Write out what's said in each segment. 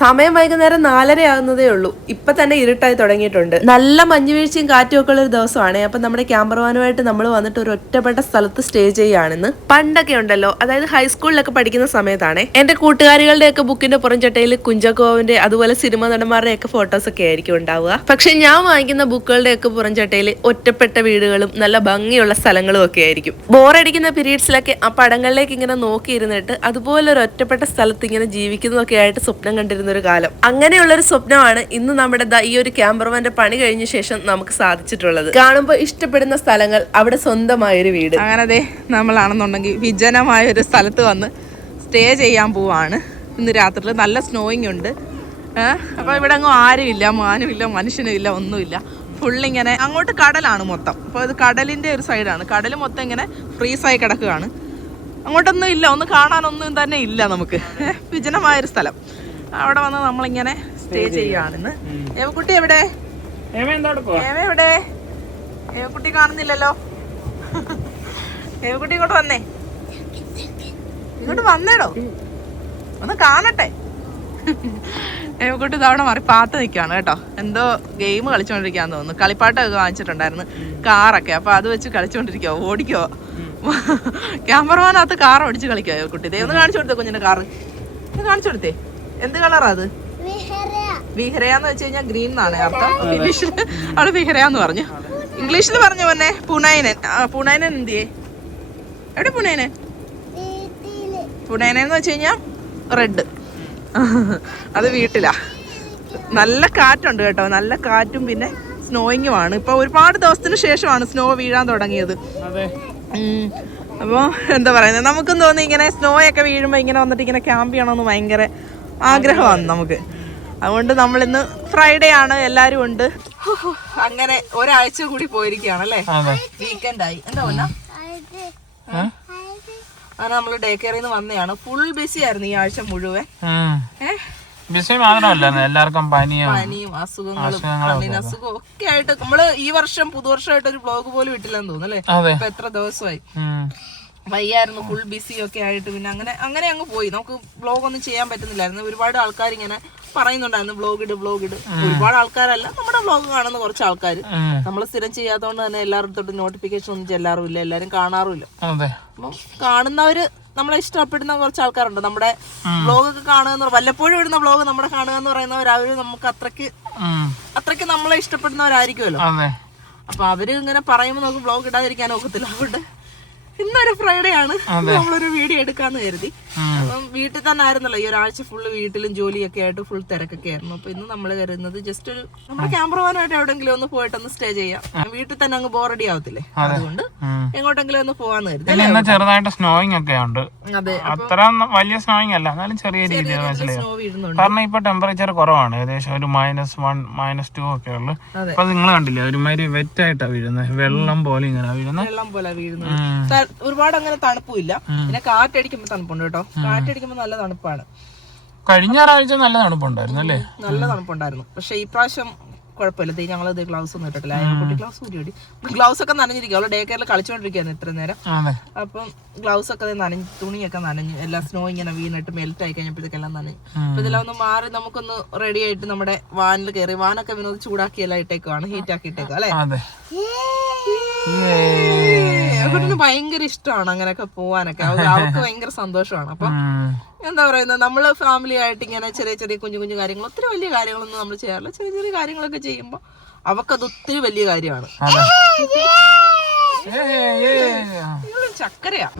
സമയം വൈകുന്നേരം 4:30 ആകുന്നതേ ഉള്ളൂ. ഇപ്പൊ തന്നെ ഇരുട്ടായി തുടങ്ങിയിട്ടുണ്ട്. നല്ല മഞ്ഞുവീഴ്ചയും കാറ്റും ഒക്കെ ഉള്ള ഒരു ദിവസമാണ്. അപ്പൊ നമ്മുടെ ക്യാമറമാനുമായിട്ട് നമ്മൾ വന്നിട്ട് ഒരു ഒറ്റപ്പെട്ട സ്ഥലത്ത് സ്റ്റേ ചെയ്യുകയാണെന്ന്. പണ്ടൊക്കെ ഉണ്ടല്ലോ, അതായത് ഹൈസ്കൂളിലൊക്കെ പഠിക്കുന്ന സമയത്താണ് എന്റെ കൂട്ടുകാരികളുടെ ഒക്കെ ബുക്കിന്റെ പുറംചട്ടയിൽ കുഞ്ചാക്കോവിന്റെ അതുപോലെ സിനിമ നടന്മാരുടെ ഒക്കെ ഫോട്ടോസ് ഒക്കെ ആയിരിക്കും ഉണ്ടാവുക. പക്ഷെ ഞാൻ വാങ്ങിക്കുന്ന ബുക്കുകളുടെ ഒക്കെ പുറംചട്ടയിൽ ഒറ്റപ്പെട്ട വീടുകളും നല്ല ഭംഗിയുള്ള സ്ഥലങ്ങളും ഒക്കെ ആയിരിക്കും. ബോറടിക്കുന്ന പീരീഡ്സിലൊക്കെ ആ പടങ്ങളിലേക്ക് ഇങ്ങനെ നോക്കിയിരുന്നിട്ട് അതുപോലെ ഒരു ഒറ്റപ്പെട്ട സ്ഥലത്ത് ഇങ്ങനെ ജീവിക്കുന്നതൊക്കെ ആയിട്ട് സ്വപ്നം കണ്ടിരുന്ന ഒരു കാലം. അങ്ങനെയുള്ളൊരു സ്വപ്നമാണ് ഇന്ന് നമ്മുടെ ഈ ഒരു ക്യാമറമാന്റെ പണി കഴിഞ്ഞ ശേഷം നമുക്ക് സാധിച്ചിട്ടുള്ളത്. കാണുമ്പോൾ ഇഷ്ടപ്പെടുന്ന സ്ഥലങ്ങൾ, അവിടെ സ്വന്തമായൊരു വീട്. അങ്ങനെ നമ്മളാണെന്നുണ്ടെങ്കിൽ വിജനമായ ഒരു സ്ഥലത്ത് വന്ന് സ്റ്റേ ചെയ്യാൻ പോവാണ് ഇന്ന് രാത്രിയിൽ. നല്ല സ്നോയിങ് ഉണ്ട്. അപ്പോൾ ഇവിടെ അങ്ങ് ആരുമില്ല, മാനുമില്ല, മനുഷ്യനുമില്ല, ഒന്നുമില്ല. ഫുള്ളിങ്ങനെ അങ്ങോട്ട് കടലാണ് മൊത്തം. അപ്പോൾ ഇത് കടലിൻ്റെ ഒരു സൈഡാണ്. കടൽ മൊത്തം ഇങ്ങനെ ഫ്രീസായി കിടക്കുകയാണ്. അങ്ങോട്ടൊന്നും ഇല്ല, ഒന്നും കാണാനൊന്നും തന്നെ ഇല്ല നമുക്ക്. വിജനമായൊരു സ്ഥലം. അവിടെ വന്ന് നമ്മളിങ്ങനെ സ്റ്റേ ചെയ്യുകയാണെന്ന്. ഏവക്കുട്ടി എവിടെ? എവിടെ? ഏവക്കുട്ടി കാണുന്നില്ലല്ലോ. ഏവക്കുട്ടി ഇങ്ങോട്ട് വന്നേ, ഇങ്ങോട്ട് വന്നേടോ, ഒന്ന് കാണട്ടെ. ഏവക്കുട്ടി ഇതവിടെ മാറി പാത്ത് നിൽക്കുകയാണ് കേട്ടോ. എന്തോ ഗെയിം കളിച്ചോണ്ടിരിക്കാന്ന് തോന്നുന്നു. കളിപ്പാട്ടൊക്കെ വാങ്ങിച്ചിട്ടുണ്ടായിരുന്നു, കാറൊക്കെ. അപ്പൊ അത് വെച്ച് കളിച്ചോണ്ടിരിക്കോ, ഓടിക്കോ. ക്യാമറമാനകത്ത് കാർ ഓടിച്ച് കളിക്കോ കുട്ടി? ഒന്ന് കാണിച്ചു കൊടുത്തേ കുഞ്ഞിന്റെ കാറ്, കാണിച്ചു കൊടുത്തേ. എന്ത് കളറാ അത്? വിഹരയാന്ന് വെച്ച് കഴിഞ്ഞാൽ ഗ്രീൻ എന്നാണ് അർത്ഥം. ഇംഗ്ലീഷിൽ അവള് വിഹരയാന്ന് പറഞ്ഞു. ഇംഗ്ലീഷിൽ പറഞ്ഞു പോന്നെ പുണൈനൻ. പുണൈനൻ എന്തിയേ? എവിടെ പുണൈനൻ? പുണൈനൻ എന്ന് വെച്ച് കഴിഞ്ഞാൽ റെഡ്. അത് വീട്ടിലാ. നല്ല കാറ്റുണ്ട് കേട്ടോ, നല്ല കാറ്റും പിന്നെ സ്നോയിങ്ങുമാണ്. ഇപ്പൊ ഒരുപാട് ദിവസത്തിന് ശേഷമാണ് സ്നോ വീഴാൻ തുടങ്ങിയത്. അപ്പോൾ എന്താ പറയുന്നത്, നമുക്കും തോന്നി ഇങ്ങനെ സ്നോ ഒക്കെ വീഴുമ്പോൾ ഇങ്ങനെ വന്നിട്ട് ഇങ്ങനെ ക്യാമ്പ് ചെയ്യണമെന്ന് ഭയങ്കര ആഗ്രഹമാണ് നമുക്ക്. അതുകൊണ്ട് നമ്മളിന്ന് ഫ്രൈഡേ ആണ്, എല്ലാവരും ഉണ്ട്. അങ്ങനെ ഒരാഴ്ച കൂടി പോയിരിക്കുകയാണ് അല്ലേ, വീക്കെൻഡ് ആയി. എന്താ പറഞ്ഞ അങ്ങനെ നമ്മള് ഡേ കെയറിൽ നിന്ന് വന്നതാണ്. ഫുൾ ബിസി ആയിരുന്നു ഈ ആഴ്ച മുഴുവൻ. ബിസി മാത്രമല്ല, എല്ലാവർക്കും പനിയും അസുഖങ്ങളും കണ്ണിന് അസുഖവും ഒക്കെ ആയിട്ട് നമ്മള് ഈ വർഷം പുതുവർഷമായിട്ട് ഒരു വ്ലോഗ് പോലും ഇട്ടില്ലെന്ന് തോന്നുന്നു അല്ലേ. ഇപ്പൊ എത്ര ദിവസമായി വയ്യായിരുന്നു, ഫുൾ ബിസി ഒക്കെ ആയിട്ട്. പിന്നെ അങ്ങനെ അങ്ങ് പോയി. നമുക്ക് വ്ലോഗ് ഒന്നും ചെയ്യാൻ പറ്റുന്നില്ലായിരുന്നു. ഒരുപാട് ആൾക്കാർ ഇങ്ങനെ പറയുന്നുണ്ടായിരുന്നു വ്ലോഗ് ഇട്. ഒരുപാട് ആൾക്കാരല്ല, നമ്മുടെ വ്ലോഗ് കാണുന്ന കുറച്ച് ആൾക്കാർ. നമ്മൾ സ്ഥിരം ചെയ്യാത്തതുകൊണ്ട് തന്നെ എല്ലാവരുടെ തൊട്ട് നോട്ടിഫിക്കേഷൻ ഒന്നും ചെല്ലാറുമില്ല, എല്ലാരും കാണാറുമില്ല. അപ്പം കാണുന്നവര് നമ്മളെ ഇഷ്ടപ്പെടുന്ന കുറച്ച് ആൾക്കാരുണ്ട്. നമ്മുടെ വ്ലോഗൊക്കെ കാണുക, വല്ലപ്പോഴും ഇടുന്ന വ്ലോഗ് നമ്മുടെ കാണുക എന്ന് പറയുന്നവർ, അവര് നമുക്ക് അത്രയ്ക്ക് നമ്മളെ ഇഷ്ടപ്പെടുന്നവരായിരിക്കുമല്ലോ. അപ്പൊ അവര് ഇങ്ങനെ പറയുമ്പോൾ നമുക്ക് വ്ലോഗ് ഇടാതിരിക്കാൻ ഒക്കത്തില്ല. അതുകൊണ്ട് ഇന്നൊരു ഫ്രൈഡേ ആണ്, നമ്മളൊരു വീഡിയോ എടുക്കാന്ന് കരുതി. അപ്പം വീട്ടിൽ തന്നെ ആയിരുന്നല്ലോ ഈ ഒരാഴ്ച ഫുള്ള്, വീട്ടിലും ജോലിയൊക്കെ ആയിട്ട് ഫുൾ തിരക്കൊക്കെ ആയിരുന്നു. അപ്പൊ ഇന്ന് നമ്മൾ കരുതുന്നത് ജസ്റ്റ് ഒരു നമ്മുടെ ക്യാമറമാനായിട്ട് എവിടെങ്കിലും ഒന്ന് പോയിട്ടൊന്ന് സ്റ്റേ ചെയ്യാം. വീട്ടിൽ തന്നെ അങ്ങ് ബോറടി ആവത്തില്ലേ, അതുകൊണ്ട് എങ്ങോട്ടെങ്കിലും ഒന്ന് പോവാന്ന് കരുതി. ചെറുതായിട്ട് സ്നോയിങ് ഒക്കെ ഉണ്ട്. അതെ, അത്ര വലിയ സ്നോയിങ് അല്ല, എന്നാലും ചെറിയ രീതിയിൽ സ്നോ വീഴുന്നുണ്ട്. കാരണം ഇപ്പൊ ടെമ്പറേച്ചർ കുറവാണ്, ഏകദേശം ഒരു -1 -2 ഒക്കെ ഉള്ളു. അപ്പൊ നിങ്ങൾ കണ്ടില്ലേ, ഒരുമാതിരി വെറ്റ് ആയിട്ടാ വീഴുന്നത്, വെള്ളം പോലെ ഇങ്ങനെ വീഴുന്നത്. ഒരുപാട് അങ്ങനെ തണുപ്പില്ല, പിന്നെ കാറ്റടിക്കുമ്പോ തണുപ്പുണ്ട് കേട്ടോ. കാറ്റടിക്കുമ്പോ നല്ല തണുപ്പാണ്. കഴിഞ്ഞ ആഴ്ച നല്ല തണുപ്പുണ്ടായിരുന്നു അല്ലേ? നല്ല തണുപ്പുണ്ടായിരുന്നു. പക്ഷെ ഈ പ്രാവശ്യം കുഴപ്പമില്ല. ഞങ്ങളത് ഗ്ലൗസ് ഒന്നും ഇട്ടിട്ടില്ല. കുട്ടി ഗ്ലൗസ് കൂടി ഗ്ലൗസ് ഒക്കെ നനഞ്ഞിരിക്കും. അവള് ഡേ കെയറിൽ കളിച്ചോണ്ടിരിക്കുകയാണ് ഇത്ര നേരം. അപ്പം ഗ്ലൗസ് ഒക്കെ നനഞ്ഞു, തുണിയൊക്കെ നനഞ്ഞു, എല്ലാം സ്നോ ഇങ്ങനെ വീണിട്ട് മെൽറ്റ് ആയി കഴിഞ്ഞപ്പോഴത്തേക്കെല്ലാം നനഞ്ഞു. അപ്പൊ ഇതെല്ലാം ഒന്ന് മാറി നമുക്കൊന്ന് റെഡി ആയിട്ട് നമ്മുടെ വാനിൽ കയറി, വാനൊക്കെ വിനോദ് ചൂടാക്കി എല്ലാം ഇട്ടേക്കുവാണ്, ഹീറ്റ് ആക്കി ഇട്ടേക്കുക അല്ലെ. അവർക്ക് ഭയങ്കര ഇഷ്ടമാണ് അങ്ങനെയൊക്കെ പോവാനൊക്കെ. അവർക്ക് ഭയങ്കര സന്തോഷമാണ്. അപ്പൊ എന്താ പറയുന്നത്, നമ്മള് ഫാമിലി ആയിട്ട് ഇങ്ങനെ ചെറിയ ചെറിയ കുഞ്ഞു കാര്യങ്ങൾ, ഒത്തിരി വലിയ കാര്യങ്ങളൊന്നും നമ്മൾ ചെയ്യാറില്ല. ചെറിയ ചെറിയ കാര്യങ്ങളൊക്കെ ചെയ്യുമ്പോ അവർക്കത് ഒത്തിരി വലിയ കാര്യമാണ്. ചക്കരയാ.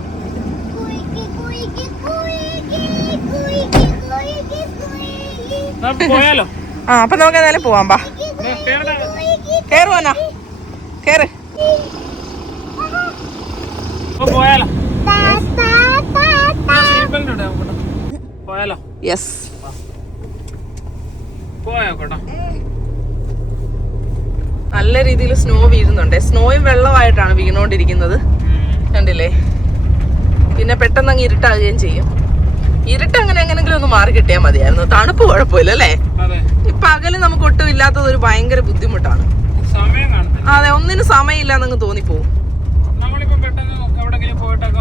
അപ്പൊ നമുക്ക് എന്തായാലും പോവാം. ബാ, കേറുവാനാ, കേറ്. യെസ്, നല്ല രീതിയിൽ സ്നോ വീഴുന്നുണ്ട്. സ്നോയും വെള്ളമായിട്ടാണ് വീണോണ്ടിരിക്കുന്നത്, കണ്ടില്ലേ. പിന്നെ പെട്ടെന്ന് അങ്ങ് ഇരുട്ടാകുകയും ചെയ്യും. ഇരുട്ട് അങ്ങനെ എങ്ങനെങ്കിലും ഒന്ന് മാറി കിട്ടിയാൽ മതിയായിരുന്നു. തണുപ്പ് കുഴപ്പമില്ല അല്ലേ. ഈ പകല് നമുക്ക് ഒട്ടും ഇല്ലാത്തത് ഒരു ഭയങ്കര ബുദ്ധിമുട്ടാണ്. അതെ, ഒന്നിനും സമയമില്ലാന്നങ്ങ് തോന്നിപ്പോവും. എവിടെങ്കിലും പോയിട്ടൊക്കെ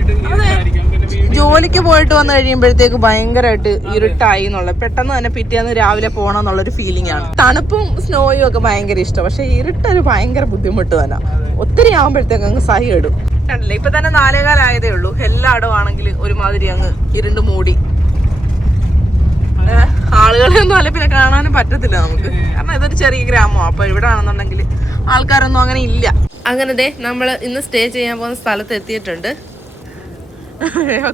ഇടുകയായിരിക്കും. പിന്നെ ജോലിക്ക് പോയിട്ട് വന്നു കഴിയുമ്പോഴത്തേക്ക് ഭയങ്കരമായിട്ട് ഇരുട്ടായി എന്നുള്ളത്, പെട്ടെന്ന് തന്നെ പിറ്റേന്ന് രാവിലെ പോകണം എന്നുള്ളൊരു ഫീലിംഗ് ആണ്. തണുപ്പും സ്നോയും ഒക്കെ ഭയങ്കര ഇഷ്ടം, പക്ഷെ ഇരുട്ടൊരു ഭയങ്കര ബുദ്ധിമുട്ട് തന്നെ. ഒത്തിരി ആകുമ്പോഴത്തേക്ക് അങ്ങ് സഹി ഇടും. കണ്ടില്ലേ, ഇപ്പൊ തന്നെ 4:15 ആയതേ ഉള്ളൂ. എല്ലായിടവും ആണെങ്കിൽ ഒരുമാതിരി അങ്ങ് ഇരുണ്ട് മൂടി. ആളുകളെ ഒന്നും അല്ല പിന്നെ കാണാനും പറ്റത്തില്ല നമുക്ക്, കാരണം ഇതൊരു ചെറിയ ഗ്രാമമാണ്. അപ്പൊ ഇവിടെ ആണെന്നുണ്ടെങ്കിൽ ആൾക്കാരൊന്നും അങ്ങനെ ഇല്ല. അങ്ങനെ നമ്മൾ ഇന്ന് സ്റ്റേ ചെയ്യാൻ പോകുന്ന സ്ഥലത്ത് എത്തിയിട്ടുണ്ട്.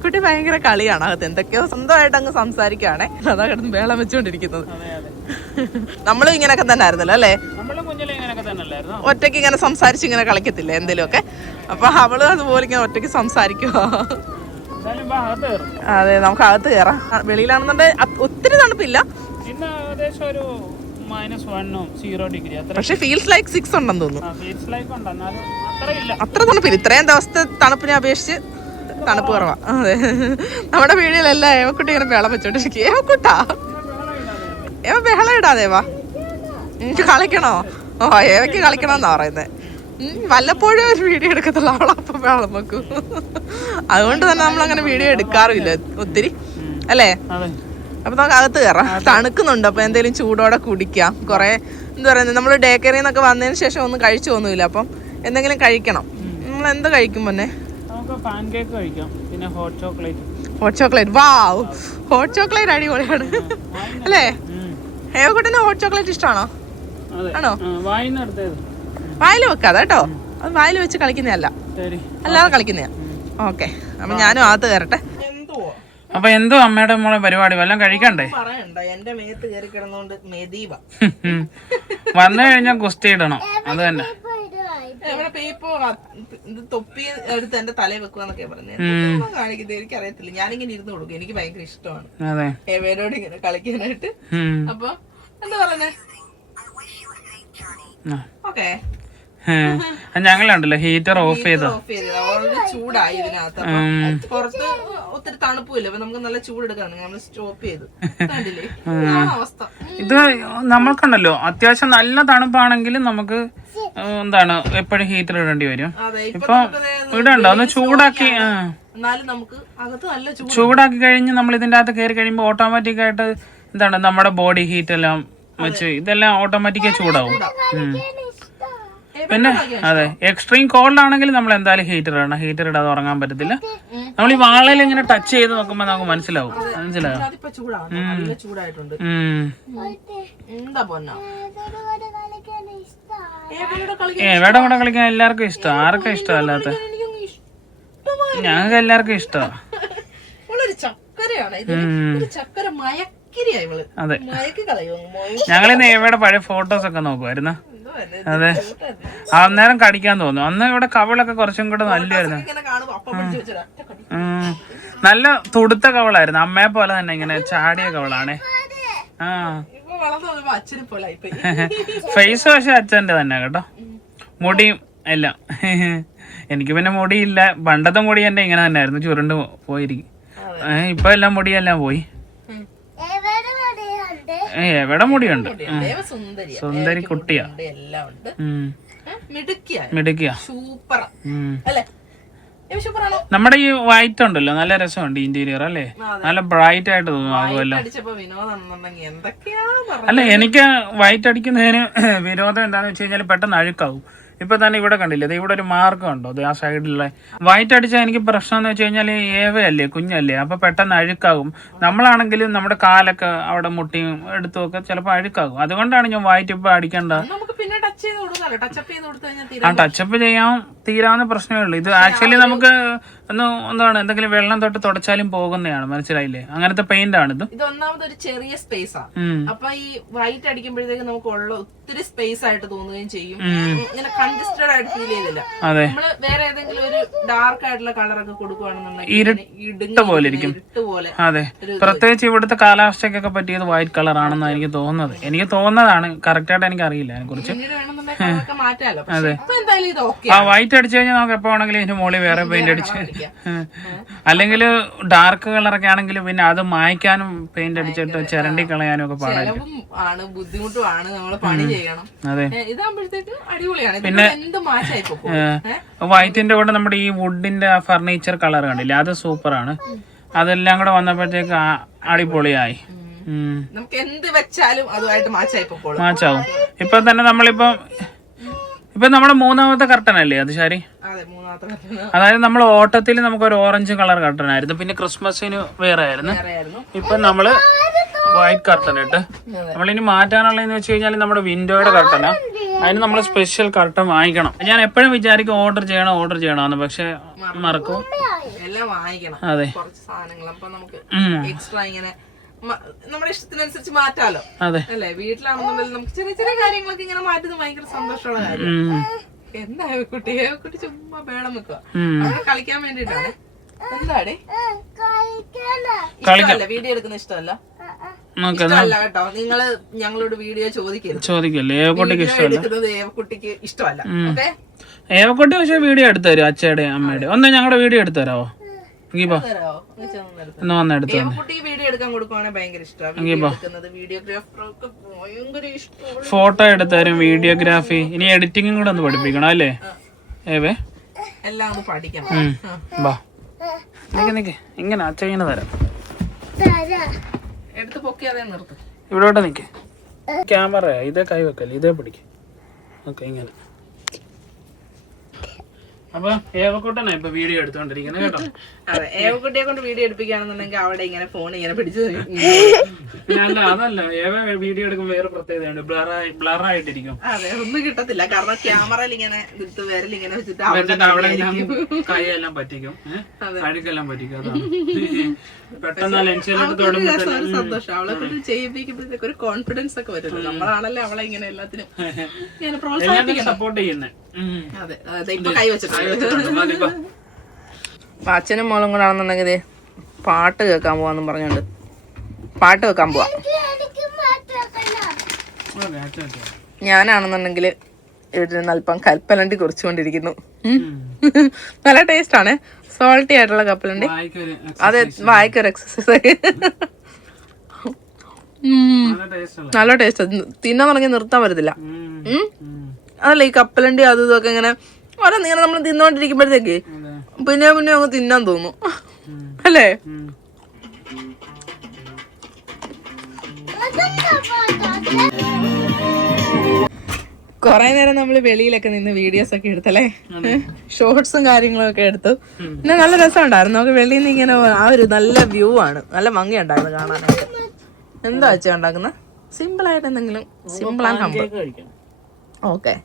കുട്ടി ഭയങ്കര കളിയാണ് അകത്ത്, എന്തൊക്കെയോ സ്വന്തമായിട്ട് അങ്ങ് സംസാരിക്കുകയാണേ. അതാ കിടന്ന് വേളം വെച്ചുകൊണ്ടിരിക്കുന്നത്. നമ്മളും ഇങ്ങനെയൊക്കെ തന്നെ ആയിരുന്നല്ലോ അല്ലേ, ഒറ്റയ്ക്ക് ഇങ്ങനെ സംസാരിച്ച് ഇങ്ങനെ കളിക്കത്തില്ലേ എന്തേലും ഒക്കെ. അപ്പൊ അവള് അതുപോലെ ഇങ്ങനെ ഒറ്റയ്ക്ക് സംസാരിക്കുവോ. അതെ, നമുക്ക് അകത്ത് കയറാം. വെളിയിലാണെന്നുണ്ടെങ്കിൽ ഒത്തിരി തണുപ്പില്ല, പക്ഷെ ഫീൽസ് ലൈക്ക് 6 ഉണ്ടെന്ന് തോന്നുന്നു. അത്ര തണുപ്പില്ല, ഇത്രയും ദിവസത്തെ തണുപ്പിനെ അപേക്ഷിച്ച് തണുപ്പ് കുറവാ. അതെ, നമ്മുടെ വീടിലെല്ലാം ഏവക്കുട്ടി ഇങ്ങനെ വെള്ളം വെച്ചോണ്ടിരിക്കും. ഏവക്കുട്ടാ, ഏവ ബഹളം ഇടാതേവാ, എനിക്ക് കളിക്കണോ? ഓ, ഏവയ്ക്ക് കളിക്കണമെന്നാ പറയുന്നത്. വല്ലപ്പോഴും ഒരു വീഡിയോ എടുക്കത്തുള്ളൂ, അവളപ്പം വെള്ളം വെക്കും. അതുകൊണ്ട് തന്നെ നമ്മളങ്ങനെ വീഡിയോ എടുക്കാറില്ല ഒത്തിരി അല്ലേ. അപ്പൊ നമുക്ക് അകത്ത് കയറാം. തണുക്കുന്നുണ്ട്, അപ്പൊ എന്തെങ്കിലും ചൂടോടെ കുടിക്കാം. കുറെ എന്താ പറയുന്നത്, നമ്മൾ ഡേ കെയറിൽ നിന്നൊക്കെ വന്നതിന് ശേഷം ഒന്നും കഴിച്ചു തോന്നുന്നില്ല. അപ്പം എന്തെങ്കിലും കഴിക്കണം. നമ്മൾ എന്ത് കഴിക്കും മുന്നേ? പാൻകേക്ക് കഴിക്കാം, പിന്നെ ഹോട്ട് ചോക്ലേറ്റ്. വാവ്, ഹോട്ട് ചോക്ലേറ്റ് അടിപൊളിയാണ് അല്ലേ. ഹേവക്കുട്ടിന് ഹോട്ട് ചോക്ലേറ്റ് ഇഷ്ടമാണോ? ആണോ? വായിൽ വെക്കാതെ കേട്ടോ, അത് വായിൽ വെച്ച് കളിക്കുന്നതല്ല, അല്ലാതെ കളിക്കുന്നതാ. ഓക്കെ, അപ്പൊ ഞാനും അകത്ത് കയറട്ടെ. അപ്പൊ എന്തോ അമ്മയുടെ മോളെ പരിപാടി, വല്ലതും കഴിക്കണ്ടേ? പറയണ്ട, എന്റെ മേത്ത് കയറി കിടന്നോണ്ട് മെദീവ. വന്നു കഴിഞ്ഞാൽ ഗുസ്തി ഇടണം, അത് തന്നെ. തൊപ്പി എടുത്ത് എന്റെ തലയിൽ വെക്കുവാന്നൊക്കെ പറഞ്ഞു. കാണിക്കുന്നത് എനിക്കറിയത്തില്ല, ഞാനിങ്ങനെ ഇരുന്ന് കൊടുക്കും, എനിക്ക് ഭയങ്കര ഇഷ്ടമാണ് ഏവരോട് ഇങ്ങനെ കളിക്കാനായിട്ട്. അപ്പൊ എന്താ പറയുന്നേ, ഓക്കെ. ഞങ്ങളുണ്ടല്ലോ ഹീറ്റർ ഓഫ് ചെയ്തോ, ചൂടായി ഇതിനകത്ത്. പുറത്ത് ഒത്തിരി തണുപ്പില്ല, അപ്പൊ നമുക്ക് നല്ല ചൂടെടുക്കാണ്. നമ്മൾ സ്റ്റോപ്പ് ചെയ്തു. കണ്ടില്ലേ അവസ്ഥ. ഇത് നമ്മൾക്കുണ്ടല്ലോ അത്യാവശ്യം നല്ല തണുപ്പാണെങ്കിലും നമുക്ക് എന്താണ് എപ്പോഴും ഹീറ്റർ ഇടേണ്ടി വരും. ഇപ്പൊ ഇടണ്ട, ഒന്ന് ചൂടാക്കി ചൂടാക്കി കഴിഞ്ഞ് നമ്മൾ ഇതിന്റെ അകത്ത് കയറി കഴിയുമ്പോ ഓട്ടോമാറ്റിക് ആയിട്ട് എന്താണ് നമ്മുടെ ബോഡി ഹീറ്റ് എല്ലാം വെച്ച് ഇതെല്ലാം ഓട്ടോമാറ്റിക്കായി ചൂടാവും. പിന്നെ അതെ, എക്സ്ട്രീം കോൾഡ് ആണെങ്കിൽ നമ്മൾ എന്തായാലും ഹീറ്റർ ഇടണം. ഹീറ്റർ ഇടാതെ ഉറങ്ങാൻ പറ്റത്തില്ല. നമ്മൾ ഈ വാളയിൽ ഇങ്ങനെ ടച്ച് ചെയ്ത് നോക്കുമ്പോ നമുക്ക് മനസ്സിലാവും. എവിടെ കൂടെ കളിക്കാൻ എല്ലാവർക്കും ഇഷ്ടം. ആർക്കും ഇഷ്ടമല്ലാത്ത? ഞങ്ങൾക്ക് എല്ലാവർക്കും ഇഷ്ടമാണ്. അതെ, ഞങ്ങളിന്ന് എവിടെ പഴയ ഫോട്ടോസ് ഒക്കെ നോക്കുമായിരുന്നു. അതെ, അന്നേരം കടിക്കാൻ തോന്നും. അന്ന് ഇവിടെ കവിളൊക്കെ കുറച്ചും കൂടെ നല്ലതായിരുന്നു. നല്ല തുടുത്ത കവിളായിരുന്നു, അമ്മയെ പോലെ തന്നെ ഇങ്ങനെ ചാടിയ കവിളാണേ. ആ, ഫേസ് പക്ഷെ അച്ഛൻ്റെ തന്നെ കേട്ടോ, മുടിയും എല്ലാം. എനിക്ക് പിന്നെ മുടിയില്ല, പണ്ടത്തെ മുടി എന്റെ ഇങ്ങനെ തന്നെ ആയിരുന്നു, ചുരുണ്ട് പോയിരിക്കും. ഇപ്പൊ എല്ലാം മുടിയെല്ലാം പോയി. എവിടെ മുടിയുണ്ട്, സുന്ദരി കുട്ടിയാ, മിടുക്കിയാ. നമ്മുടെ ഈ വൈറ്റ് ഉണ്ടല്ലോ നല്ല രസമുണ്ട് ഇന്റീരിയർ അല്ലേ, നല്ല ബ്രൈറ്റ് ആയിട്ട് തോന്നുമല്ലോ. അല്ല, എനിക്ക് വൈറ്റ് അടിക്കുന്നതിന് വിരോധം എന്താന്ന് വെച്ച് കഴിഞ്ഞാൽ പെട്ടെന്ന് അഴുക്കാവും. ഇപ്പൊ തന്നെ ഇവിടെ കണ്ടില്ലേ, ഇവിടെ ഒരു മാർക്കം ഉണ്ടോ, അത് ആ സൈഡിലുള്ള. വൈറ്റ് അടിച്ചാൽ എനിക്ക് പ്രശ്നം എന്ന് വെച്ച് കഴിഞ്ഞാൽ ഏവയല്ലേ, കുഞ്ഞല്ലേ, അപ്പൊ പെട്ടെന്ന് അഴുക്കാകും. നമ്മളാണെങ്കിലും നമ്മുടെ കാലൊക്കെ അവിടെ മുട്ടിയും എടുത്തുമൊക്കെ ചിലപ്പോൾ അഴുക്കാകും. അതുകൊണ്ടാണ് ഞാൻ വൈറ്റ് ഇപ്പൊ അടിക്കണ്ട. ആ, ടച്ചപ്പ് ചെയ്യാൻ തീരാവുന്ന പ്രശ്നമേ ഉള്ളൂ. ഇത് ആക്ച്വലി നമുക്ക് എന്താണ് എന്തെങ്കിലും വെള്ളം തൊട്ട് തുടച്ചാലും പോകുന്നതാണ്, മനസ്സിലായില്ലേ? അങ്ങനത്തെ പെയിന്റ് ആണ് ഇത്. ഇത് ഒന്നാമത് ഒരു ചെറിയ സ്പേസ് ആണ്, അപ്പൊ ഈ വൈറ്റ് അടിക്കുമ്പോഴത്തേക്ക് നമുക്ക് ഉള്ള ഒത്തിരി സ്പേസ് ആയിട്ട് തോന്നുകയും ചെയ്യും. ഇങ്ങനെ കൺജസ്റ്റഡ് ആയിട്ട് ഫീൽ ചെയ്തില്ല. നമ്മള് വേറെ ഏതെങ്കിലും ഒരു ഡാർക്ക് ആയിട്ടുള്ള കളറൊക്കെ കൊടുക്കുവാണെന്നുണ്ടെങ്കിൽ ഇരുട്ട് പോലെ ഇരിക്കും. അതെ, പ്രത്യേകിച്ച് ഇവിടുത്തെ കാലാവസ്ഥയ്ക്കൊക്കെ പറ്റിയത് വൈറ്റ് കളർ ആണെന്നാണ് എനിക്ക് തോന്നുന്നത്. എനിക്ക് തോന്നുന്നതാണ്, കറക്റ്റ് ആയിട്ട് എനിക്ക് അറിയില്ല അതിനെ കുറിച്ച്. മാറ്റാലോ. അതെ, ആ വൈറ്റ് അടിച്ചു കഴിഞ്ഞാൽ നമുക്ക് എപ്പോ വേണമെങ്കിലും ഇതിന്റെ മുകളിൽ വേറെ പെയിന്റ് അടിച്ച് മായ്ക്കാം. അല്ലെങ്കിൽ ഡാർക്ക് കളറൊക്കെ ആണെങ്കിൽ പിന്നെ അത് മായ്ക്കാനും പെയിന്റ് അടിച്ചിട്ട് ചിരണ്ടി കളയാനും ഒക്കെ പാടാം. ചെലവും ആണ്, ബുദ്ധിമുട്ടുമാണ്, നമ്മള് പണി ചെയ്യണം. അതെ. ഇതാകുമ്പോഴത്തേക്ക് അടിപൊളിയാണ്. പിന്നെ എന്ത് മാച്ചായി വൈറ്റിന്റെ കൂടെ നമ്മുടെ ഈ വുഡിന്റെ ഫർണിച്ചർ കളർ കണ്ടില്ലേ, അത് സൂപ്പറാണ്. അതെല്ലാം കൂടെ വന്നപ്പോഴത്തേക്ക് അടിപൊളിയായി. നമുക്ക് എന്ത് വെച്ചാലും അതുമായിട്ട് മാച്ചാവും. ഇപ്പൊ തന്നെ ഇപ്പൊ നമ്മുടെ മൂന്നാമത്തെ കർട്ടൻ അല്ലേ അത്? ശരി. അതായത് നമ്മൾ ഓട്ടത്തിൽ നമുക്കൊരു ഓറഞ്ച് കളർ കർട്ടൻ ആയിരുന്നു, പിന്നെ ക്രിസ്മസിന് വേറെ ആയിരുന്നു. ഇപ്പൊ നമ്മള് വൈറ്റ് കർട്ടൻ ഇട്ട് നമ്മളിനി മാറ്റാനുള്ളതെന്ന് വെച്ച് കഴിഞ്ഞാൽ നമ്മുടെ വിൻഡോയുടെ കർട്ടനാ. അതിന് നമ്മൾ സ്പെഷ്യൽ കർട്ടൻ വാങ്ങിക്കണം. ഞാൻ എപ്പോഴും വിചാരിക്കും ഓർഡർ ചെയ്യണമെന്ന്, പക്ഷെ മറക്കും. എല്ലാം വാങ്ങിക്കണം. അതെ. കുറച്ച് സാധനങ്ങൾ അപ്പൊ നമുക്ക് എക്സ്ട്രാ ഇങ്ങനെ നമ്മുടെ ഇഷ്ടത്തിനനുസരിച്ച് മാറ്റാലോ. അല്ലേ? വീട്ടിലാണെന്നുണ്ടെങ്കിൽ നമുക്ക് ചെറിയ ചെറിയ കാര്യങ്ങളൊക്കെ ഇങ്ങനെ മാറ്റുന്നത് ഭയങ്കര സന്തോഷമുള്ള കാര്യം. എന്താ കുട്ടി ചുമ്മാ ബേളം വെക്കുക, അവിടെ കളിക്കാൻ വേണ്ടിട്ടാണ്. എന്താടേ ഇഷ്ടമല്ല വീഡിയോ എടുക്കുന്ന ഇഷ്ടമല്ല കേട്ടോ. നിങ്ങള് ഞങ്ങളോട് വീഡിയോ ചോദിക്കല്ലേ. എടുക്കുന്നത് ഏവക്കുട്ടിക്ക് ഇഷ്ടമല്ല. ഓക്കെ, ഏവക്കുട്ടി പക്ഷെ വീഡിയോ എടുത്തു തരും, അച്ഛയുടെ അമ്മയുടെ. ഒന്ന് ഞങ്ങളുടെ വീഡിയോ എടുത്തു തരാമോ? വീഡിയോ എടുക്കാൻ കൊടുക്കുവാണെങ്കിൽ ഭയങ്കര ഇഷ്ടമാണ്. ഫോട്ടോ എടുത്തരും, വീഡിയോഗ്രാഫി, ഇനി എഡിറ്റിംഗും കൂടെ ഒന്ന് പഠിപ്പിക്കണം അല്ലേ? ഏവേ എല്ലാം ഒന്ന് പഠിക്കണം. നിക്ക് ഇങ്ങനെ അച്ഛ ഇങ്ങനെ തരാം. എടുത്ത് പൊക്കി അതേ നിർത്തും. ഇവിടോട്ട് നിക്ക്. ക്യാമറ ഇതേ കൈ വെക്കല്ലേ, ഇതേ പിടിക്കും. ഓക്കെ, ഇങ്ങനെ. അപ്പൊ ഏവക്കുട്ടനാ ഇപ്പൊ വീഡിയോ എടുത്തോണ്ടിരിക്കുന്നത് കേട്ടോ. അതെ, ഏവക്കുട്ടിയെ കൊണ്ട് വീഡിയോ എടുപ്പിക്കുകയാണെന്നുണ്ടെങ്കിൽ അവിടെ ഇങ്ങനെ ഫോൺ ഇങ്ങനെ പിടിച്ച് അതല്ല, ഏവ വീഡിയോ എടുക്കുമ്പോൾ വേറെ പ്രത്യേകതയുണ്ട്, ബ്ലറായിട്ടിരിക്കും. അതെ, ഒന്നും കിട്ടത്തില്ല. കാരണം ക്യാമറയിൽ ഇങ്ങനെ വിരലിങ്ങനെ വെച്ചിട്ട് അവിടെ കൈയെല്ലാം പറ്റിക്കും, അഴുക്കെല്ലാം പറ്റിക്കും. അതാണ് പെട്ടെന്ന് ലെൻസിലോട്ട് സന്തോഷം. അവളെ കൊണ്ട് ചെയ്യിപ്പിക്കുമ്പോഴത്തേക്ക് ഒരു കോൺഫിഡൻസ് ഒക്കെ വരുമല്ലോ. നമ്മളാണല്ലേ അവളെ ഇങ്ങനെ എല്ലാത്തിനും സപ്പോർട്ട് ചെയ്യുന്നത്. അതെ, അതെ. ഇപ്പൊ കൈ വെച്ചിട്ടുണ്ട്. അച്ഛനും മോളും കൂടെ ആണെന്നുണ്ടെങ്കിൽ പാട്ട് കേൾക്കാൻ പോവാന്നും പറഞ്ഞോണ്ട് പാട്ട് വെക്കാൻ പോവാ. ഞാനാണെന്നുണ്ടെങ്കിൽ ഇവിടെ അല്പം കൽപ്പലണ്ടി കുറിച്ചുകൊണ്ടിരിക്കുന്നു. നല്ല ടേസ്റ്റ് ആണ്, സോൾട്ടി ആയിട്ടുള്ള കപ്പലണ്ടി. അതെ, വായിക്കൊരു എക്സസൈസ്. നല്ല ടേസ്റ്റ്. തിന്നാൻ തുടങ്ങി നിർത്താൻ പറ്റത്തില്ല. അതല്ല, ഈ കപ്പലണ്ടി അതും ഇതൊക്കെ ഇങ്ങനെ ഓരോന്നിങ്ങനെ നമ്മൾ തിന്നോണ്ടിരിക്കുമ്പോഴത്തേക്ക് പിന്നെ അങ്ങ് തിന്നാൻ തോന്നും അല്ലേ? കൊറേ നേരം നമ്മള് വെളിയിലൊക്കെ നിന്ന് വീഡിയോസ് ഒക്കെ എടുത്തല്ലേ, ഷോർട്സും കാര്യങ്ങളും ഒക്കെ എടുത്തു. പിന്നെ നല്ല രസം ഉണ്ടായിരുന്നു. നമുക്ക് വെളിയിൽ നിന്ന് ഇങ്ങനെ ആ ഒരു നല്ല വ്യൂ ആണ്, നല്ല ഭംഗി ഉണ്ടായിരുന്നു കാണാനായിട്ട്. എന്താ വെച്ചാ ഉണ്ടാക്കുന്നത്? സിമ്പിൾ ആയിട്ട് എന്തെങ്കിലും, സിമ്പിൾ ആൻഡ് ഹംബിൾ. ഓക്കെ,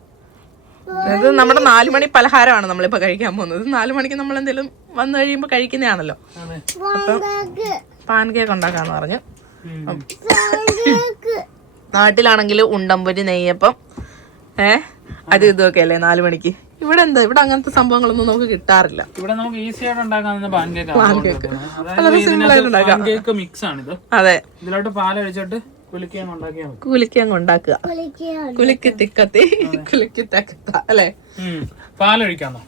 ഇത് നമ്മുടെ 4 മണി പലഹാരമാണ് നമ്മളിപ്പോ കഴിക്കാൻ പോകുന്നത്. 4 മണിക്ക് നമ്മൾ എന്തെങ്കിലും വന്നു കഴിയുമ്പോ കഴിക്കുന്നതാണല്ലോ. അപ്പൊ പാൻകേക്ക് ഉണ്ടാക്കാന്ന് പറഞ്ഞു. നാട്ടിലാണെങ്കിൽ ഉണ്ടംപൊരി, നെയ്യപ്പം, അത് ഇതൊക്കെ അല്ലേ 4 മണിക്ക്. ഇവിടെ എന്താ, ഇവിടെ അങ്ങനത്തെ സംഭവങ്ങളൊന്നും നമുക്ക് കിട്ടാറില്ല. ഇവിടെ നമുക്ക് ഈസി ആയിട്ട് ഉണ്ടാക്കാവുന്ന പാൻകേക്ക്. വളരെ സിമ്പിൾ ആയിട്ട് ഉണ്ടാക്കാം. മിക്സ് ആണിത്. അതെ, ഇതിലോട്ട് പാലൊഴിച്ചിട്ട് കുലുക്കി അങ്ങ് ഉണ്ടാക്കുക. കുലുക്കി തിക്കത്തി കുലുക്കി തക്കത്ത അല്ലേ? പാലൊഴിക്കാന്നോ?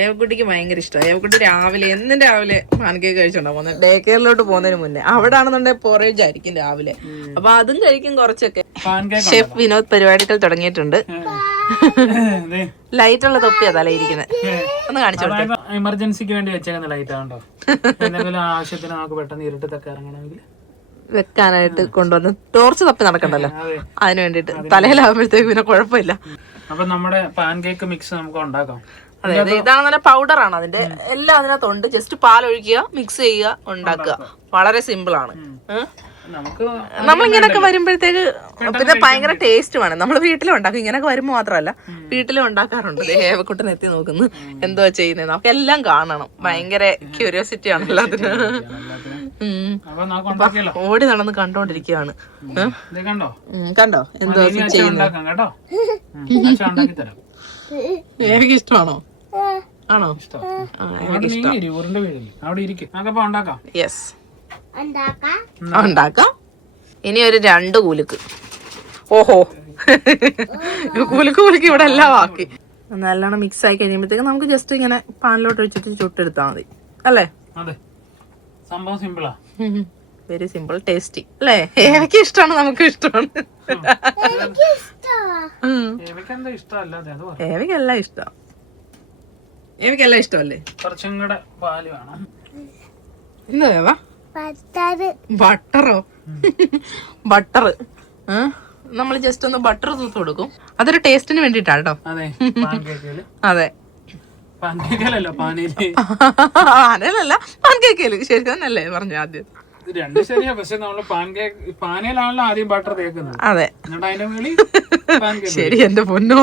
ഏവക്കുട്ടിക്ക് ഭയങ്കര ഇഷ്ടമാണ്. ഏവക്കുട്ടി എന്നും രാവിലെ പാൻകേക്ക് കഴിച്ചോണ്ടാ പോകുന്നത്. ഡേ കെയറിലോട്ട് പോകുന്നതിന് മുന്നേ. അവിടെ ആണെന്നുണ്ടെങ്കിൽ പൊറേജ് ആയിരിക്കും രാവിലെ, അപ്പൊ അതും കഴിക്കും കുറച്ചൊക്കെ. ഷെഫ് വിനോദ് പരിപാടികൾ തുടങ്ങിയിട്ടുണ്ട്. ലൈറ്റ് ഉള്ള തൊപ്പി അതല്ലേ ഇരിക്കുന്നത്, ഒന്ന് കാണിച്ചു കൊടുത്തേ. എമർജൻസിക്ക് വേണ്ടി വെച്ചേക്കുന്ന ലൈറ്റ് ആണോ? എന്തെങ്കിലും ആവശ്യത്തിന് നമുക്ക് പെട്ടെന്ന് ഇരുട്ടത്തൊക്കെ ഇറങ്ങണമെങ്കിൽ വെക്കാനായിട്ട് കൊണ്ടുവന്ന് ടോർച്ച് തപ്പി നടക്കണ്ടല്ലോ, അതിന് വേണ്ടിട്ട്. തലയിലാകുമ്പോഴത്തേക്ക് പിന്നെ കുഴപ്പമില്ല. അപ്പൊ നമ്മുടെ പാൻകേക്ക് മിക്സ് നമുക്ക് ഉണ്ടാക്കാം. അതെ, ഇതാണ് നല്ല പൗഡർ ആണ്. അതിന്റെ എല്ലാം അതിനകത്തുണ്ട്. ജസ്റ്റ് പാലൊഴിക്കുക, മിക്സ് ചെയ്യുക, ഉണ്ടാക്കുക. വളരെ സിമ്പിൾ ആണ്. നമ്മളിങ്ങനൊക്കെ വരുമ്പോഴത്തേക്ക് പിന്നെ ഭയങ്കര ടേസ്റ്റുമാണ്. നമ്മൾ വീട്ടിലും ഉണ്ടാക്കും. ഇങ്ങനൊക്കെ വരുമ്പോ മാത്രമല്ല, വീട്ടിലും ഉണ്ടാക്കാറുണ്ട്. ഏവക്കുട്ടൻ എത്തി നോക്കുന്നു എന്തോ ചെയ്യുന്നത്. നമുക്ക് എല്ലാം കാണണം. ഭയങ്കര ക്യൂരിയോസിറ്റി ആണ് എല്ലാത്തിനും. ഓടി നടന്ന് കണ്ടോണ്ടിരിക്കുകയാണ്. കണ്ടോ എന്തോ ചെയ്യുന്നത്? എനിക്ക് ഇഷ്ടമാണോ? ആണോ? യെസ്, ഉണ്ടാക്കാം. ഇനി ഒരു 2 കുലുക്ക്. ഓഹോ, കുലുക്ക് ഇവിടെ എല്ലാം ആക്കി. നല്ലോണം മിക്സ് ആയി കഴിയുമ്പോഴത്തേക്ക് നമുക്ക് ജസ്റ്റ് ഇങ്ങനെ പാനിലോട്ട് ഒഴിച്ചിട്ട് ചുട്ടെടുത്താൽ മതി അല്ലേ? അതെ, സംഭവം സിമ്പിളാ. വെരി സിമ്പിൾ, ടേസ്റ്റി അല്ലേ? എനിക്ക് ഇഷ്ടമാണ്, നമുക്ക് ഇഷ്ടമാണ്. ഏവിക്കെല്ലാം ഇഷ്ടം. ഏവിക്കെല്ലാം ഇഷ്ടമല്ലേ? കുറച്ചും കൂടെ പാല് വേണം. എന്താ വേവാ? ബട്ടറോ? ബട്ടർ നമ്മൾ ജസ്റ്റ് ഒന്ന് ബട്ടർ തൂത്ത് കൊടുക്കും. അതൊരു ടേസ്റ്റിന് വേണ്ടിട്ടാട്ടോ. അതെ, അതെ, പാനയിലല്ല പാൻകേക്കില്. ശരി തന്നെയല്ലേ പറഞ്ഞു ആദ്യം? രണ്ടും ശരിയാ, പക്ഷെ നമ്മള് പാനയിലാണല്ലോ ആദ്യം ബട്ടർ തേക്കുന്നത്. അതെ, അതിന്റെ മേളിൽ ശരി എന്റെ പൊന്നോ.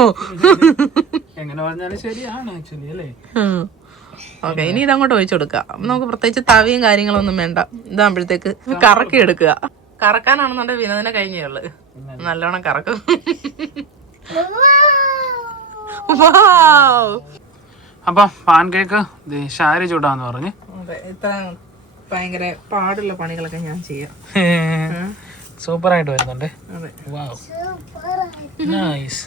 എങ്ങനെ പറഞ്ഞാലും ശരിയാണ് ആക്ച്വലി അല്ലേ? ഓക്കെ, ഇനി ഇതങ്ങോട്ട് ഒഴിച്ചു കൊടുക്കുക. നമുക്ക് പ്രത്യേകിച്ച് തവിയും കാര്യങ്ങളൊന്നും വേണ്ട. ഇതാകുമ്പോഴത്തേക്ക് കറക്കി എടുക്കുക. കറക്കാനാണെന്നുണ്ടെങ്കിൽ വിനോദനെ കഴിഞ്ഞേ ഉള്ളു. നല്ലോണം കറക്കും. അപ്പൊ പാൻ കേക്ക് ഷാരി ചൂടാന്ന് പറഞ്ഞു. അതെ, ഇത്ര ഭയങ്കര പാടുള്ള പണികളൊക്കെ ഞാൻ ചെയ്യാം. സൂപ്പർ ആയിട്ട് വരുന്നുണ്ട്. അതെ, നൈസ്.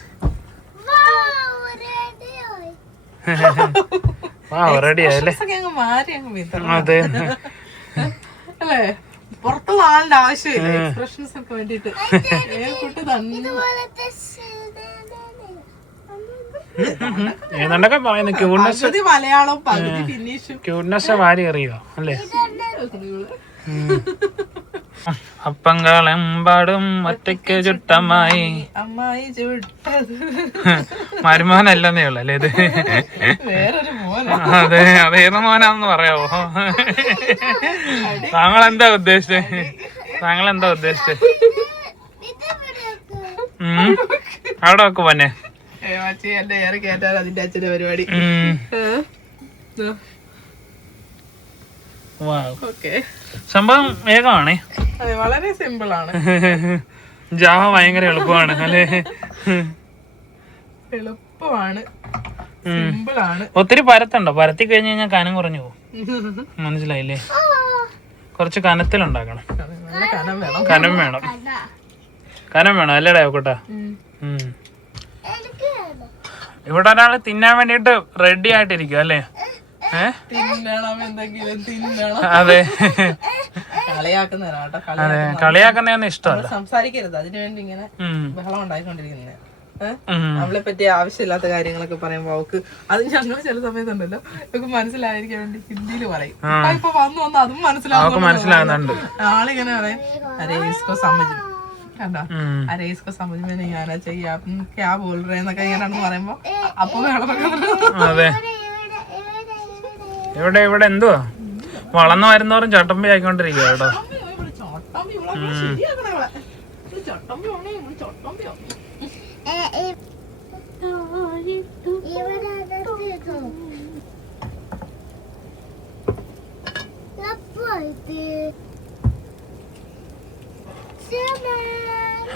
റെഡി ആയല്ലേ? അതെ അല്ലേ? പുറത്തുള്ള ആളുടെ ആവശ്യമില്ല, എക്സ്പ്രഷൻസ് ഒക്കെ വേണ്ടിട്ട്. ഏതാണ്ടൊക്കെ പറയുന്നു ക്യൂട്ട്നെസ്, മലയാളം പകുതി ഫിനിഷും. ക്യൂട്ട്നെസ് വാരി എറിയുക അല്ലേ? അപ്പങ്ങളെമ്പാടും ഒറ്റയ്ക്ക് ചുട്ടമ്മായി, അമ്മായി ചുട്ടത് മരുമോനല്ലെന്നേ ഉള്ളു അല്ലേ ഇത്? വേറൊരു മോന. അതെ, അതേത് മോനാന്ന് പറയാവോ? താങ്കൾ എന്താ ഉദ്ദേശിച്ചത്? അവിടെ വെക്ക് പോന്നെ. എന്റെ ഏറെ കേട്ടാൽ അതിന്റെ അച്ഛന്റെ പരിപാടി. സംഭവം വേഗമാണേ. അതെ, വളരെ സിമ്പിൾ ആണ്. ജാവ ഭയങ്കര എളുപ്പമാണ് അല്ലേ? എളുപ്പമാണ്, സിമ്പിൾ ആണ്. ഒത്തിരി പരത്തണ്ടോ? പരത്തി കഴിഞ്ഞ് കഴിഞ്ഞാൽ കനം കുറഞ്ഞു പോകും. മനസ്സിലായില്ലേ? കുറച്ച് കനത്തിലുണ്ടാക്കണം. കനം വേണം അല്ലേടാ കൂട്ടാ? ഇവിടെ ഒരാള് തിന്നാൻ വേണ്ടിട്ട് റെഡി ആയിട്ടിരിക്കും അല്ലേ? അതെ, കളിയാക്കുന്നതൊന്നും ഇഷ്ടമല്ല. സംസാരിക്കരുത്, അതിനുവേണ്ടി ഇങ്ങനെ ബഹളം ഉണ്ടായിക്കൊണ്ടിരിക്കുന്നത്. നമ്മളെ പറ്റി ആവശ്യമില്ലാത്ത കാര്യങ്ങളൊക്കെ പറയുമ്പോ അവക്ക് അത് ഞങ്ങൾ ചില സമയത്തുണ്ടല്ലോ നമുക്ക് മനസ്സിലായിരിക്കാൻ വേണ്ടി ഹിന്ദിയിൽ പറയും. ഇപ്പൊ വന്നു അതും മനസ്സിലാവുന്നുണ്ട്. ആളിങ്ങനെ പറയും, അരേ ഇസ്കോ സമജ് കണ്ടോ, അരേ IISCO സമജ് may നഹീ Anna Chahiye app ക്യാ ബോൾ രഹേ എന്നൊക്കെ ഇങ്ങനെയാണെന്ന് പറയുമ്പോ അപ്പൊ അതെ, ഇവിടെ എന്തുവാ വളർന്നു വരുന്നവരും ചട്ടമ്പി ആയിക്കൊണ്ടിരിക്കുക കേട്ടോ.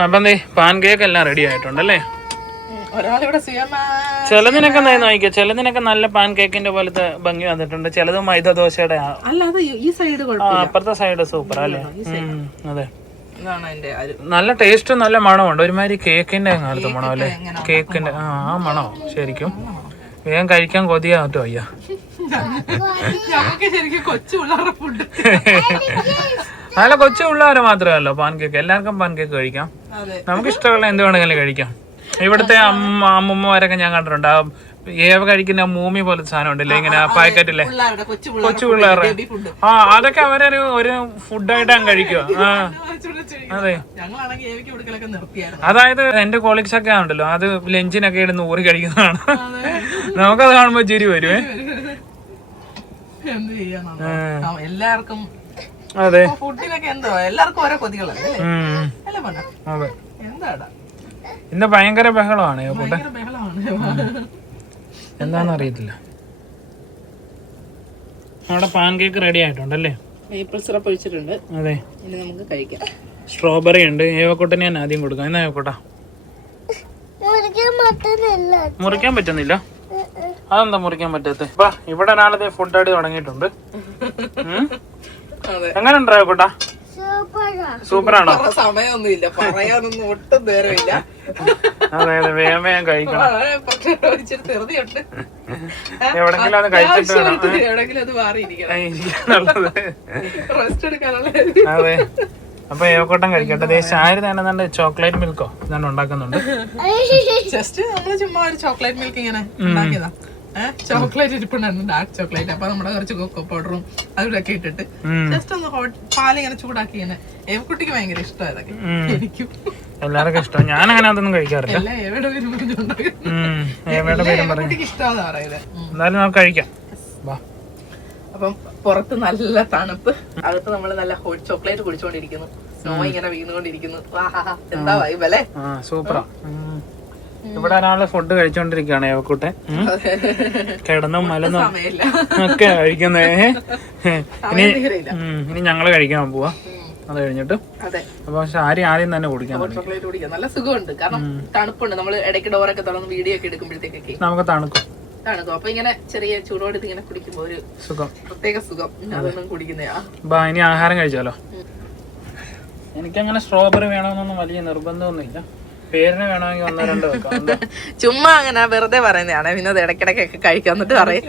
അപ്പം പാൻ കേക്ക് എല്ലാം റെഡി ആയിട്ടുണ്ടല്ലേ? ചിലതിനൊക്കെ നോക്കിയാ, ചിലതിനൊക്കെ നല്ല പാൻ കേക്കിന്റെ പോലത്തെ ഭംഗി വന്നിട്ടുണ്ട്. ചിലത് മൈദ ദോശയുടെ അപ്പുറത്തെ സൈഡ് സൂപ്പർ അല്ലേ? അതെ, നല്ല ടേസ്റ്റ്, നല്ല മണമുണ്ട്. ഒരുമാതിരി കേക്കിന്റെ കാലത്ത് മണം അല്ലേ? കേക്കിന്റെ ആ മണോ ശരിക്കും. വേഗം കഴിക്കാൻ കൊതിയാട്ടോ അയ്യ. നല്ല കൊച്ചു പിള്ളേരെ മാത്രമല്ലോ പാൻ കേക്ക്. എല്ലാവർക്കും പാൻ കേക്ക് കഴിക്കാം. നമുക്ക് ഇഷ്ടമുള്ള എന്ത് വേണമെങ്കിലും കഴിക്കാം. ഇവിടുത്തെ അമ്മൂമ്മമാരൊക്കെ ഞാൻ കണ്ടിട്ടുണ്ട്. ആ ഏവ കഴിക്കുന്ന മൂമി പോലത്തെ സാധനം ഉണ്ടല്ലേ, ഇങ്ങനെ പാക്കറ്റില്ലേ, കൊച്ചു പിള്ളേരുടെ. അതൊക്കെ ഒരു ഫുഡായിട്ട് കഴിക്കുക. അതെ, അതായത് എന്റെ കോളീഗ്സ് ഒക്കെ ഉണ്ടല്ലോ, അത് ലഞ്ചിനൊക്കെ ഇടുന്ന് ഊറി കഴിക്കുന്നതാണ്. നമുക്കത് കാണുമ്പോ ചിരി വരുവേ. എല്ലാവർക്കും അതെ, ഫുഡിനൊക്കെ എന്തോ എല്ലാവർക്കും ഓരോ കൊതികളല്ലേ? അതെ, ഇന്ന് ഭയങ്കര ബഹളമാണ് കൂട്ടെ. എന്താന്ന് അറിയത്തില്ല. നമ്മുടെ പാൻ കേക്ക് റെഡി ആയിട്ടുണ്ടല്ലേ? മേപ്പിൾ സിറപ്പ് ഒഴിച്ചിട്ടുണ്ട്. അതെ, ഇനി നമുക്ക് കഴിക്കാം. സ്ട്രോബെറി ഉണ്ട്. ഏവക്കൂട്ടന് ഞാൻ ആദ്യം കൊടുക്കാം. എന്നാ ഏവക്കൂട്ടാ? മുറിക്കാൻ പറ്റുന്നില്ല. അതെന്താ മുറിക്കാൻ പറ്റാത്ത? ഇവിടെ ഒരാളെ ഫുഡ് ആയിട്ട് തുടങ്ങിയിട്ടുണ്ട്. എങ്ങനെ ഉണ്ടോ ഏവക്കൂട്ടാ? സൂപ്പറാണോ? സമയമൊന്നുമില്ല, പറയാനൊന്നും ഒട്ടും നേരമില്ല. അതെ അതെ, വേഗം വേഗം കഴിക്കണം. വളരെ ഇച്ചിരി തെറുതിയുണ്ട്. എവിടെങ്കിലും അത് കഴിച്ചിട്ട് വേണം എവിടെങ്കിലും അത് മാറിയിരിക്കണം, ഇരിക്കാനുള്ളത്. റെസ്റ്റ് എടുക്കാനുള്ള. അതെ, അപ്പൊ ഏവക്കൂട്ടം കഴിക്കട്ടെ. ദേശം തന്നെ ചോക്ലേറ്റ് മിൽക്കോ ഇതാണ് ഉണ്ടാക്കുന്നുണ്ട്. ജസ്റ്റ് നമ്മള് ചുമ്മാ ഒരു ചോക്ലേറ്റ് മിൽക്ക് ഇങ്ങനെ ഉണ്ടാക്കിയതാ. ചോക്ലേറ്റ് ഇരിപ്പുണ്ടായിരുന്നു, ഡാർക്ക് ചോക്ലേറ്റ്. അപ്പൊ നമ്മുടെ കുറച്ച് കൊക്കോ പൗഡറും അതിലൊക്കെ ഇട്ടിട്ട് ജസ്റ്റ് ഒന്ന് പാലിങ്ങനെ ചൂടാക്കി ഇങ്ങനെ. ഏവക്കുട്ടിക്ക് ഭയങ്കര ഇഷ്ടം ഇതൊക്കെ, എനിക്കും എല്ലാവർക്കും ഇഷ്ടം. ഞാൻ അങ്ങനെ അതൊന്നും കഴിക്കാറില്ല. എല്ലാം ഏവയുടെ പേരും ഏവയുടെ പേരും പറയും. ഇഷ്ടമാണെന്ന് പറയുന്നത്. എന്തായാലും നമുക്ക് കഴിക്കാം. വാ. അപ്പം പുറത്ത് നല്ല തണുപ്പ്, അകത്ത് നമ്മള് നല്ല ഹോട്ട് ചോക്ലേറ്റ് കുടിച്ചോണ്ടിരിക്കുന്നു. സ്നോ ഇങ്ങനെ വീണുകൊണ്ടിരിക്കുന്നു. എന്താ വൈബ് അല്ലേ? സൂപ്പറാ. ഇവിടെ ഒരാള് ഫുഡ് കഴിച്ചോണ്ടിരിക്കുകയാണ് ഏവക്കൂട്ടെ. കിടന്നും മലന്നും സമയമില്ല, ഒക്കെ കഴിക്കുന്നേ. ഇനി ഞങ്ങള് കഴിക്കാൻ പോവാ. അത് കഴിഞ്ഞിട്ട് അപ്പൊ ആദ്യം തന്നെ കുടിക്കാൻ ചോക്ലേറ്റ് കുടിക്കാൻ നല്ല സുഖമുണ്ട്. കാരണം തണുപ്പുണ്ട്. നമ്മള് ഇടയ്ക്ക് ഡോറൊക്കെ തുറന്ന് വീഡിയോ ഒക്കെ എടുക്കുമ്പോഴത്തേക്കൊക്കെ നമുക്ക് തണുക്കും. അപ്പൊ ഇങ്ങനെ ചെറിയ ചൂടോടെടുത്ത് ഇങ്ങനെ കുടിക്കുമ്പോ ഒരു സുഖം, പ്രത്യേക സുഖം. അതൊന്നും കുടിക്കുന്നയാ. ഇനി ആഹാരം കഴിച്ചാലോ? എനിക്കങ്ങനെ സ്ട്രോബെറി വേണമെന്നൊന്നും വലിയ നിർബന്ധമൊന്നുമില്ല. പേരിന് വേണമെങ്കിൽ 1-2 വെക്കാം. ചുമ്മാ അങ്ങനെ വെറുതെ പറയുന്നതാണ്. പിന്നെ അത് ഇടയ്ക്കിടയ്ക്കൊക്കെ കഴിക്കാം. എന്നിട്ട് പറയും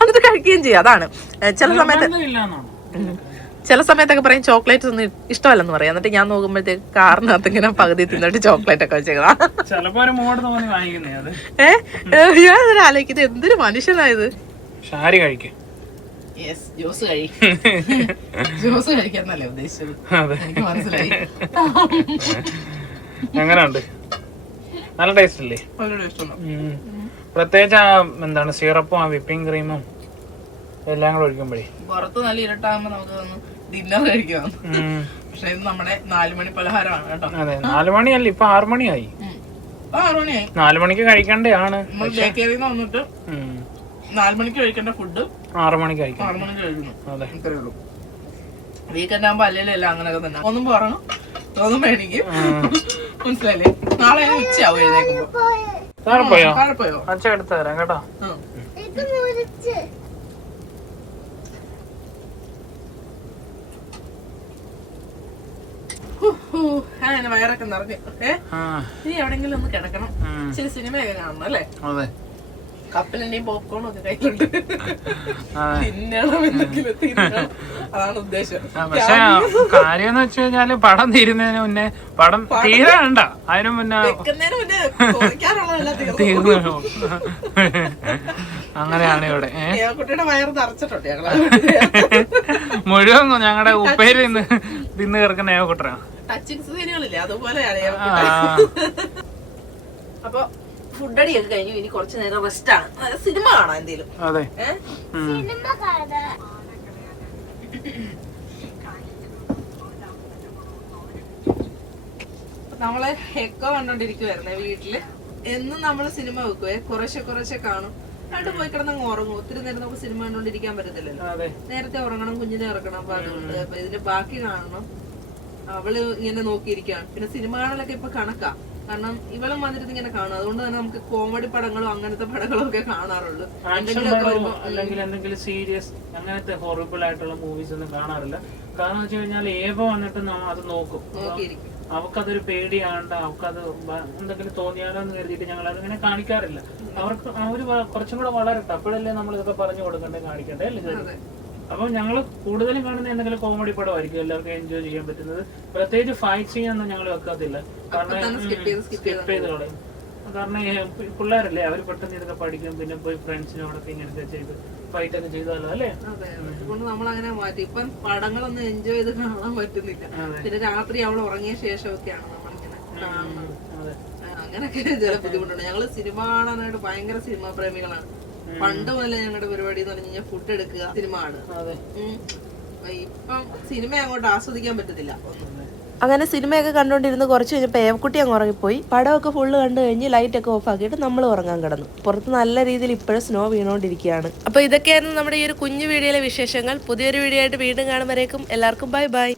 എന്നിട്ട് കഴിക്കുകയും ചെയ്യും. അതാണ് ചില സമയത്തൊക്കെ പറയും ചോക്ലേറ്റ് ഒന്നും ഇഷ്ടമല്ലെന്ന് പറയാം. എന്നിട്ട് ഞാൻ നോക്കുമ്പോഴത്തേക്ക് കാറിനകത്ത് ഇങ്ങനെ പകുതി തിന്നിട്ട് ചോക്ലേറ്റ് ഒക്കെ വെച്ചേക്കാം. ഞാൻ ആലോചിക്കുന്നത് എന്തൊരു മനുഷ്യനായത്. ജ്യൂസ് ജ്യൂസ് കഴിക്കാന്നല്ലേ ഉദ്ദേശിച്ചത്, എനിക്ക് മനസ്സിലായി. എങ്ങനെയുണ്ട്? നല്ല ടേസ്റ്റ് അല്ലേ? നല്ല ടേസ്റ്റ് ഉണ്ട്. പ്രത്യേകിച്ച് എന്താണ് സിറപ്പും വിപ്പിംഗ് ക്രീമും എല്ലാം കൂടെ ഒഴിക്കുമ്പോഴേ. പുറത്ത് നല്ല ഇരുട്ടാകുമ്പോ നമുക്ക് ഡിന്നർ കഴിക്കാം. പക്ഷെ ഇത് നമ്മുടെ 4 മണി പലഹാരമാണ് കേട്ടോ. അതെ, 4 മണിയല്ല, ഇപ്പൊ 6 മണിയായി. 6 മണിയായി. 4 മണിക്ക് കഴിക്കേണ്ടതാണ്. നമ്മൾ ബേക്കറിയിൽ നിന്ന് വന്നിട്ട് 4 മണിക്ക് കഴിക്കേണ്ട ഫുഡ് 6 മണിക്ക് കഴിക്കും. 6 മണിക്ക് കഴിക്കുന്നു. അതെ, ഇത്രേ ഉള്ളൂ. വീക്കെൻഡ് ആകുമ്പോ അല്ലെങ്കിലല്ല അങ്ങനെയൊക്കെ തന്നെ. ഒന്നും പറഞ്ഞു തോന്നുമ്പോ എനിക്ക് മനസ്സിലായില്ലേ. നാളെ ഉച്ചയാവും എഴുന്നേക്കുമ്പോ. താഴെ പോയോ? താഴെ പോയോ? അച്ഛ എടുത്തു തരാം കേട്ടോ. വയറൊക്കെ നിറഞ്ഞു. നീ എവിടെങ്കിലും ഒന്ന് കിടക്കണം, ഇച്ചിരി സിനിമയൊക്കെ കാണണം അല്ലേ? കപ്പലിന്റെയും പോപ്കോണും ഒക്കെ കയ്യിലുണ്ട്. തിന്നണം, എന്തെങ്കിലും തിന്നണം, അതാണ് ഉദ്ദേശം. പക്ഷെ കാര്യം എന്ന് വെച്ച് കഴിഞ്ഞാല് പടം തീരുന്നതിന് മുന്നേ, പടം തീരണ്ട അതിന് മുന്നേ തീർന്നു. അങ്ങനെയാണ് ഇവിടെ. കുട്ടിയുടെ വയറ് നിറച്ചിട്ടുണ്ട് ഞങ്ങള്. മുഴുവൻ ഞങ്ങളുടെ ഉപ്പേരി തിന്ന് കിടക്കുന്ന ഏവക്കുട്ടനാണ്. ടച്ചിങ് സീനുകളില്ലേ, അതുപോലെയാണ്. അപ്പൊ ഫുഡ് അടിയൊക്കെ കഴിഞ്ഞു. ഇനി കുറച്ചു നേരം റെസ്റ്റ് ആണ്. സിനിമ കാണാം എന്തേലും. അതെ, നമ്മള് എക്കോ കണ്ടോണ്ടിരിക്കുവായിരുന്നേ വീട്ടില്. എന്നും നമ്മള് സിനിമ വെക്കുവേ, കുറേശ്ശെ കാണും. എന്നിട്ട് പോയി കിടന്നങ്ങ് ഉറങ്ങും. ഒത്തിരി നേരം നമുക്ക് സിനിമ കണ്ടോണ്ടിരിക്കാൻ പറ്റത്തില്ലല്ലോ. നേരത്തെ ഉറങ്ങണം, കുഞ്ഞിനെ ഇറക്കണം. അപ്പൊ അതുകൊണ്ട് ഇതിന്റെ ബാക്കി കാണണം. അവള് ഇങ്ങനെ നോക്കിയിരിക്കാണ്. പിന്നെ സിനിമ കാണലൊക്കെ ഇപ്പൊ കണക്കാ. കാരണം ഇവളും വന്നിരുന്ന് ഇങ്ങനെ കാണും. അതുകൊണ്ട് തന്നെ നമുക്ക് കോമഡി പടങ്ങളും അങ്ങനത്തെ പടങ്ങളും ഒക്കെ കാണാറുള്ളൂ. അല്ലെങ്കിൽ എന്തെങ്കിലും സീരിയസ് അങ്ങനത്തെ ഹൊറിബിൾ ആയിട്ടുള്ള മൂവീസ് ഒന്നും കാണാറില്ല. കാരണം വെച്ച് കഴിഞ്ഞാൽ ഏവ വന്നിട്ട് അത് നോക്കും. അവക്കതൊരു പേടിയാണ്ട് അവക്കത് എന്തെങ്കിലും തോന്നിയാലോ എന്ന് കരുതിയിട്ട് ഞങ്ങൾ അതിങ്ങനെ കാണിക്കാറില്ല. അവർക്ക് അവര് കുറച്ചും കൂടെ വളരട്ടെ, അപ്പോഴല്ലേ നമ്മൾ ഇതൊക്കെ പറഞ്ഞു കൊടുക്കണ്ടേ, കാണിക്കണ്ടേ അല്ലേ? അപ്പൊ ഞങ്ങള് കൂടുതലും കാണുന്ന എന്തെങ്കിലും കോമഡി പടമായിരിക്കും എല്ലാവർക്കും എൻജോയ് ചെയ്യാൻ പറ്റുന്നത്. പ്രത്യേകിച്ച് ഫൈറ്റ് ചെയ്യാനൊന്നും ഞങ്ങൾ വെക്കാത്തില്ല. കാരണം സ്കിപ്പ് ചെയ്ത് കളയും. കാരണം പിള്ളേരല്ലേ, അവര് പെട്ടെന്ന് ഇതൊക്കെ പഠിക്കും. പിന്നെ പോയി ഫ്രണ്ട്സിനോടൊക്കെ ഇങ്ങനത്തെ ചെയ്ത് ഫൈറ്റ് ഒക്കെ ചെയ്താലോ അല്ലേ? അതുകൊണ്ട് നമ്മൾ അങ്ങനെ മാറ്റി. ഇപ്പം പടങ്ങളൊന്നും എൻജോയ് ചെയ്ത് കാണാൻ പറ്റുന്നില്ല. പിന്നെ രാത്രി അവൾ ഉറങ്ങിയ ശേഷമൊക്കെയാണ് നമ്മളിങ്ങനെ കാണുന്നത്. അങ്ങനെയൊക്കെ ചില ബുദ്ധിമുട്ടുണ്ട്. ഞങ്ങള് സിനിമ കാണാനായിട്ട് ഭയങ്കര സിനിമാ പ്രേമികളാണ്. പണ്ട് മുതലേ ഞങ്ങളുടെ പരിപാടി എന്ന് പറഞ്ഞു കഴിഞ്ഞാൽ ഫുഡ് എടുക്കുക, സിനിമ കാണുക. ഇപ്പം സിനിമ അങ്ങോട്ട് ആസ്വദിക്കാൻ പറ്റത്തില്ല. അങ്ങനെ സിനിമയൊക്കെ കണ്ടുകൊണ്ടിരുന്ന് കുറച്ച് കഴിഞ്ഞപ്പോൾ ഏവക്കുട്ടി അങ്ങ് ഉറങ്ങിപ്പോയി. പടമൊക്കെ ഫുള്ള് കണ്ടു കഴിഞ്ഞ് ലൈറ്റൊക്കെ ഓഫ് ആക്കിയിട്ട് നമ്മൾ ഉറങ്ങാൻ കിടന്നു. പുറത്ത് നല്ല രീതിയിൽ ഇപ്പോഴും സ്നോ വീണുകൊണ്ടിരിക്കുകയാണ്. അപ്പോൾ ഇതൊക്കെയായിരുന്നു നമ്മുടെ ഈ ഒരു കുഞ്ഞു വീഡിയോയിലെ വിശേഷങ്ങൾ. പുതിയൊരു വീഡിയോ ആയിട്ട് വീണ്ടും കാണുമ്പോഴേക്കും എല്ലാവർക്കും ബൈ ബൈ.